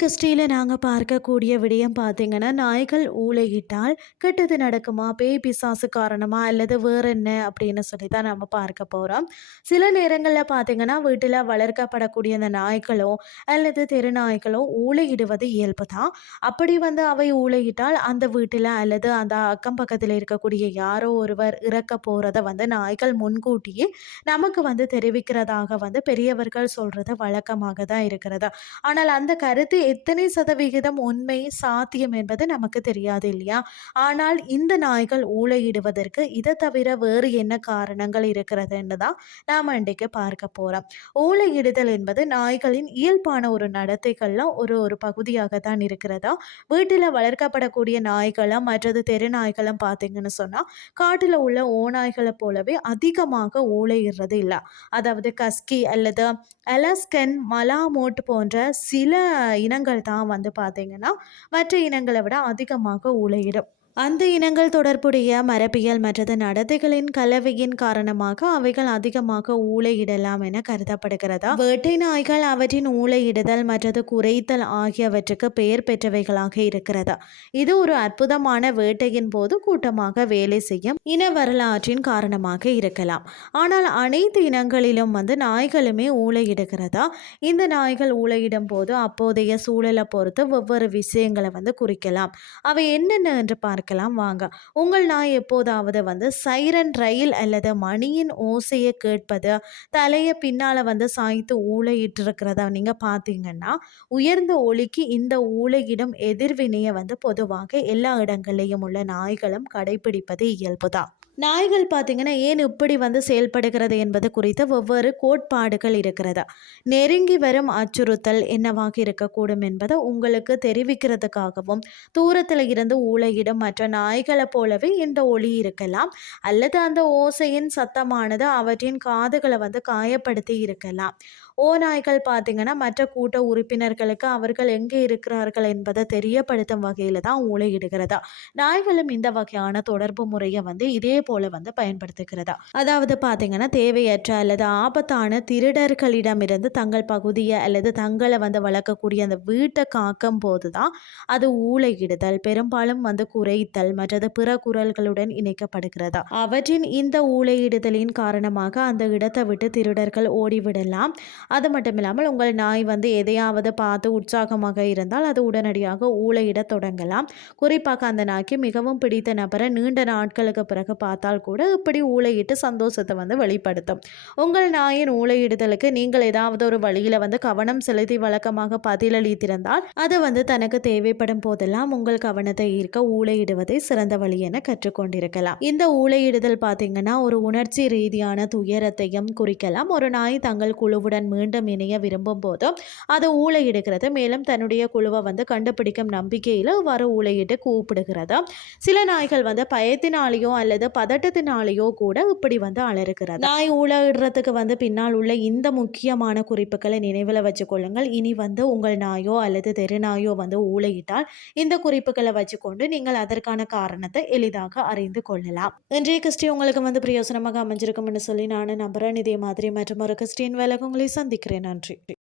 கிறிஸ்டியில் நாங்கள் பார்க்கக்கூடிய விடயம் பார்த்தீங்கன்னா நாய்கள் ஊழையிட்டால் கெட்டது நடக்குமா? பேய் பிசாசு காரணமா? அல்லது வேறு என்ன? அப்படின்னு சொல்லி தான் நம்ம பார்க்க போகிறோம் சில நேரங்களில் பார்த்தீங்கன்னா வீட்டில் வளர்க்கப்படக்கூடிய அந்த நாய்களோ அல்லது தெரு நாய்களோ ஊளையிடுவது இயல்பு தான் அப்படி வந்து அவை ஊழையிட்டால் அந்த வீட்டில் அல்லது அந்த அக்கம் பக்கத்தில் இருக்கக்கூடிய யாரோ ஒருவர் இறக்க போகிறத வந்து நாய்கள் முன்கூட்டியே நமக்கு வந்து தெரிவிக்கிறதாக வந்து பெரியவர்கள் சொல்கிறது வழக்கமாக தான் இருக்கிறது. ஆனால் அந்த கருத்து எத்தனை சதவிகிதம் உண்மை சாத்தியம் என்பது நமக்கு தெரியாது இல்லையா? ஆனால் இந்த நாய்கள் ஊழையிடுவதற்கு இதை தவிர வேறு என்ன காரணங்கள் இருக்கிறதுன்னு தான் நாம் இன்றைக்கு பார்க்க போகிறோம் ஊழையிடுதல் என்பது நாய்களின் இயல்பான ஒரு நடத்தைகள்லாம் ஒரு ஒரு பகுதியாக தான் இருக்கிறதா? வீட்டில் வளர்க்கப்படக்கூடிய நாய்களும் மற்றது தெரு நாய்களும் பார்த்தீங்கன்னு சொன்னால் காட்டில் உள்ள ஓநாய்களை போலவே அதிகமாக ஊழையிடுறது இல்லை. அதாவது கஸ்கி அல்லது அலஸ்கன் மலாமோட் போன்ற சில இனங்கள் தான் வந்து பார்த்திங்கன்னா மற்ற இனங்களை விட அதிகமாக உலையிடும் அந்த இனங்கள் தொடர்புடைய மரபியல் மற்றது நடத்தைகளின் கலவையின் காரணமாக அவைகள் அதிகமாக ஊழையிடலாம் என கருதப்படுகிறதா? வேட்டை நாய்கள் அவற்றின் ஊழையிடுதல் மற்றது குறைத்தல் ஆகியவற்றுக்கு பெயர் பெற்றவைகளாக இருக்கிறதா? இது ஒரு அற்புதமான வேட்டையின் போது கூட்டமாக வேலை செய்யும் இன வரலாற்றின் காரணமாக இருக்கலாம். ஆனால் அனைத்து இனங்களிலும் வந்து நாய்களுமே ஊழையிடுகிறதா? இந்த நாய்கள் ஊழையிடும் போது அப்போதைய சூழலை பொறுத்து ஒவ்வொரு விஷயங்களை வந்து குறிக்கலாம். அவை என்னென்ன என்று பார்க்க பார்க்கலாம் வாங்க. உங்கள் நாய் எப்போதாவது வந்து சைரன் ரயில் அல்லது மணியின் ஓசையை கேட்பது தலையை பின்னால் வந்து சாய்த்து ஊழையிட்டு இருக்கிறத நீங்கள் பார்த்தீங்கன்னா உயர்ந்த ஒளிக்கு இந்த ஊழையிடும் எதிர்வினையை வந்து பொதுவாக எல்லா இடங்கள்லையும் உள்ள நாய்களும் கடைபிடிப்பது இயல்பு தான் நாய்கள் பார்த்திங்கன்னா ஏன் இப்படி வந்து செயல்படுகிறது என்பது குறித்த ஒவ்வொரு கோட்பாடுகள் இருக்கிறதா? நெருங்கி வரும் அச்சுறுத்தல் என்னவாக இருக்கக்கூடும் என்பதை உங்களுக்கு தெரிவிக்கிறதுக்காகவும் தூரத்தில் இருந்து ஊழையிடும் மற்ற நாய்களை போலவே இந்த ஒளி இருக்கலாம் அல்லது அந்த ஓசையின் சத்தமானது அவற்றின் காதுகளை வந்து காயப்படுத்தி இருக்கலாம். ஓ நாய்கள் பார்த்திங்கன்னா மற்ற கூட்ட உறுப்பினர்களுக்கு அவர்கள் எங்கே இருக்கிறார்கள் என்பதை தெரியப்படுத்தும் வகையில் தான் ஊழையிடுகிறதா நாய்களும் இந்த வகையான தொடர்பு முறையை வந்து இதே போல வந்து பயன்படுத்துகிறதா? அதாவது பார்த்தீங்கன்னா தேவையற்ற அல்லது ஆபத்தான திருடர்களிடமிருந்து தங்கள் பகுதியை அல்லது தங்களை வந்து வளர்க்கக்கூடிய அந்த வீட்டை காக்கும் போது தான் அது ஊழையிடுதல் பெரும்பாலும் வந்து குறைத்தல் மற்றது பிற குரல்களுடன் இணைக்கப்படுகிறதா? அவற்றின் இந்த ஊழையிடுதலின் காரணமாக அந்த இடத்தை விட்டு திருடர்கள் ஓடிவிடலாம். அது மட்டும் இல்லாமல் உங்கள் நாய் வந்து எதையாவது பார்த்து உற்சாகமாக இருந்தால் அது உடனடியாக ஊழையிட தொடங்கலாம். குறிப்பாக அந்த நாய்க்கு மிகவும் பிடித்த நபரை நீண்ட நாட்களுக்கு பிறகு பார்த்தால் கூட இப்படி ஊழையிட்டு சந்தோஷத்தை வந்து வெளிப்படுத்தும். உங்கள் நாயின் ஊழையிடுதலுக்கு நீங்கள் ஏதாவது ஒரு வழியில் வந்து கவனம் செலுத்தி வழக்கமாக பதிலளித்திருந்தால் அது வந்து தனக்கு தேவைப்படும் போதெல்லாம் உங்கள் கவனத்தை ஈர்க்க ஊழையிடுவதை சிறந்த வழி என கற்றுக்கொண்டிருக்கலாம். இந்த ஊழையிடுதல் பார்த்தீங்கன்னா ஒரு உணர்ச்சி ரீதியான துயரத்தையும் குறிக்கலாம். ஒரு நாய் தங்கள் குழுவுடன் மீண்டும் இணைய விரும்பும் போதும் அது ஊழையிடுகிறது மேலும் தன்னுடைய குழுவை வந்து கண்டுபிடிக்கும் நம்பிக்கையில் வர ஊழையிட்டு கூப்பிடுகிறது. சில நாய்கள் வந்து பயத்தினாலேயோ அல்லது பதட்டத்தினாலேயோ கூட இப்படி வந்து அலறுகிறது. நாய் ஊழகிறதுக்கு வந்து பின்னால் உள்ள இந்த முக்கியமான குறிப்புகளை நினைவில் வச்சுக்கொள்ளுங்கள். இனி வந்து உங்கள் நாயோ அல்லது தெருநாயோ வந்து ஊழையிட்டால் இந்த குறிப்புகளை வச்சுக்கொண்டு நீங்கள் அதற்கான காரணத்தை எளிதாக அறிந்து கொள்ளலாம். இன்றைய கிறிஸ்டி உங்களுக்கு வந்து பிரயோசனமாக அமைஞ்சிருக்கும்னு சொல்லி நான் நம்புறேன். இதே மாதிரி மற்றும் ஒரு கிறிஸ்டின் வேலை உங்களை சந்திக்கிறேன் நன்றி.